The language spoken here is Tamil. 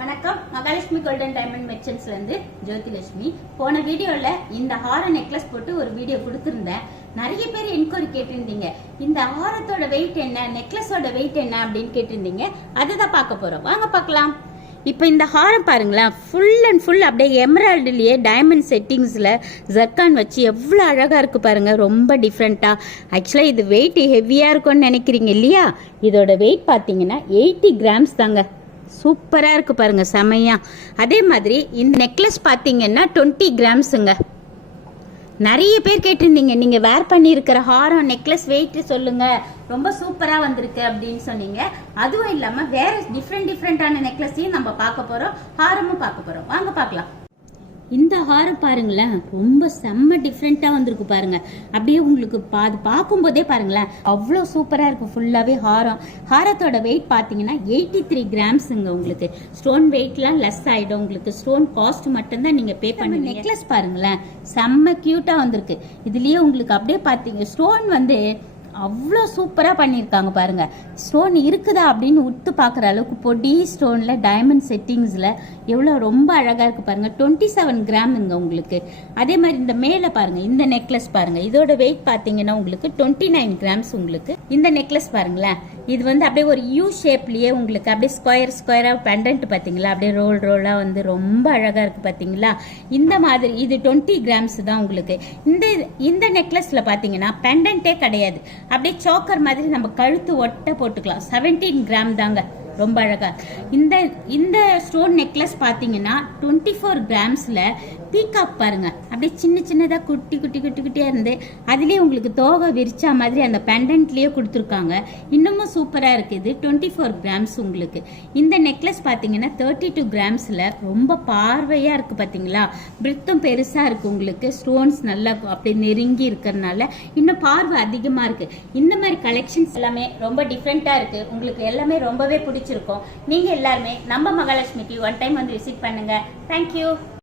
வணக்கம். மகாலட்சுமி கோல்டன் டைமண்ட் மெர்ச்சன்ட்ஸ்ல இருந்து ஜோதிலட்சுமி. போன வீடியோல இந்த ஹார நெக்லஸ் போட்டு ஒரு வீடியோ கொடுத்திருந்தேன். நிறைய பேர் என்கொயரி கேட்டிருந்தீங்க, இந்த ஹாரத்தோட வெயிட் என்ன, நெக்லஸோட வெயிட் என்ன அப்படின்னு கேட்டிருந்தீங்க. அதுதான் பார்க்க போறோம், வாங்க பார்க்கலாம். இப்போ இந்த ஹாரம் பாருங்களேன், ஃபுல் அண்ட் ஃபுல் அப்படியே எமரால்டுலேயே டைமண்ட் செட்டிங்ஸில் ஜர்கான் வச்சு எவ்வளோ அழகாக இருக்குது பாருங்கள். ரொம்ப டிஃப்ரெண்ட்டாக. ஆக்சுவலாக இது வெயிட் ஹெவியாக இருக்கும்னு நினைக்கிறீங்க இல்லையா? இதோட வெயிட் பார்த்தீங்கன்னா 80 கிராம்ஸ் தாங்க. சூப்பராக இருக்குது பாருங்கள், செமையாக. அதே மாதிரி இந்த நெக்லஸ் பார்த்தீங்கன்னா 20 கிராம்ஸுங்க. நிறைய பேர் கேட்டிருந்தீங்க, நீங்கள் வேர் பண்ணியிருக்கிற ஹாரம் நெக்லஸ் வெயிட் சொல்லுங்கள், ரொம்ப சூப்பராக வந்திருக்கு அப்படின்னு சொன்னீங்க. அதுவும் இல்லாமல் வேறு டிஃப்ரெண்டான நெக்லஸையும் நம்ம பார்க்க போகிறோம், ஹாரமும் பார்க்க போகிறோம். வாங்க பார்க்கலாம். இந்த ஹாரம் பாருங்களேன், ரொம்ப செம்ம டிஃப்ரெண்ட்டாக வந்திருக்கு பாருங்க. அப்படியே உங்களுக்கு பார்க்கும்போதே பாருங்களேன், அவ்வளோ சூப்பராக இருக்கும். ஃபுல்லாகவே ஹாரத்தோட வெயிட் பார்த்தீங்கன்னா 83 கிராம்ஸுங்க. உங்களுக்கு ஸ்டோன் வெயிட்லாம் லெஸ் ஆகிடும். உங்களுக்கு ஸ்டோன் காஸ்ட் மட்டும்தான் நீங்கள் பே பண்ணுவீங்க. நெக்லஸ் பாருங்களேன், செம்ம க்யூட்டாக வந்திருக்கு. இதுலேயே உங்களுக்கு அப்படியே பார்த்தீங்க, ஸ்டோன் வந்து அவ்வளோ சூப்பராக பண்ணியிருக்காங்க பாருங்க. ஸ்டோன் இருக்குதா அப்படின்னு உத்து பார்க்குற அளவுக்கு பொடி ஸ்டோனில் டைமண்ட் செட்டிங்ஸில் எவ்வளோ ரொம்ப அழகாக இருக்குது பாருங்கள். 27 கிராமுங்க உங்களுக்கு. அதே மாதிரி இந்த மேலே பாருங்கள், இந்த நெக்லஸ் பாருங்கள், இதோட வெயிட் பார்த்தீங்கன்னா உங்களுக்கு 29 கிராம்ஸ். உங்களுக்கு இந்த நெக்லஸ் பாருங்களேன், இது வந்து அப்படியே ஒரு யூ ஷேப்லேயே உங்களுக்கு அப்படியே ஸ்கொயராக பெண்டன்ட் பார்த்தீங்களா, அப்படியே ரோலாக வந்து ரொம்ப அழகாக இருக்குது பார்த்தீங்களா. இந்த மாதிரி இது 20 கிராம்ஸ் தான் உங்களுக்கு. இந்த நெக்லஸில் பார்த்தீங்கன்னா பெண்டன்ட்டே கிடையாது, அப்படியே சோக்கர் மாதிரி நம்ம கழுத்து ஒட்ட போட்டுக்கலாம். 17 கிராம் தாங்க, ரொம்ப அழகா. இந்த ஸ்டோன் நெக்லஸ் பார்த்தீங்கன்னா 24 கிராம்ஸில் பீகாக் பாருங்க, அப்படியே சின்னதாக குட்டியாக இருந்து அதுலேயே உங்களுக்கு தோகை விரிச்சா மாதிரி அந்த பெண்டன்ட்லேயே கொடுத்துருக்காங்க. இன்னமும் சூப்பராக இருக்குது. 24 கிராம்ஸ் உங்களுக்கு. இந்த நெக்லஸ் பார்த்தீங்கன்னா 32 கிராம்ஸில் ரொம்ப பார்வையாக இருக்குது பார்த்தீங்களா. பிரித்தும் பெருசாக இருக்குது உங்களுக்கு. ஸ்டோன்ஸ் நல்லா அப்படியே நெருங்கி இருக்கிறதுனால இன்னும் பார்வை அதிகமாக இருக்குது. இந்த மாதிரி கலெக்ஷன்ஸ் எல்லாமே ரொம்ப டிஃப்ரெண்ட்டாக இருக்குது. உங்களுக்கு எல்லாமே ரொம்பவே பிடிச்சிருக்கும். நீங்க எல்லாருமே நம்ம மகாலட்சுமிக்கு ஒன் டைம் வந்து விசிட் பண்ணுங்க. தேங்க்யூ.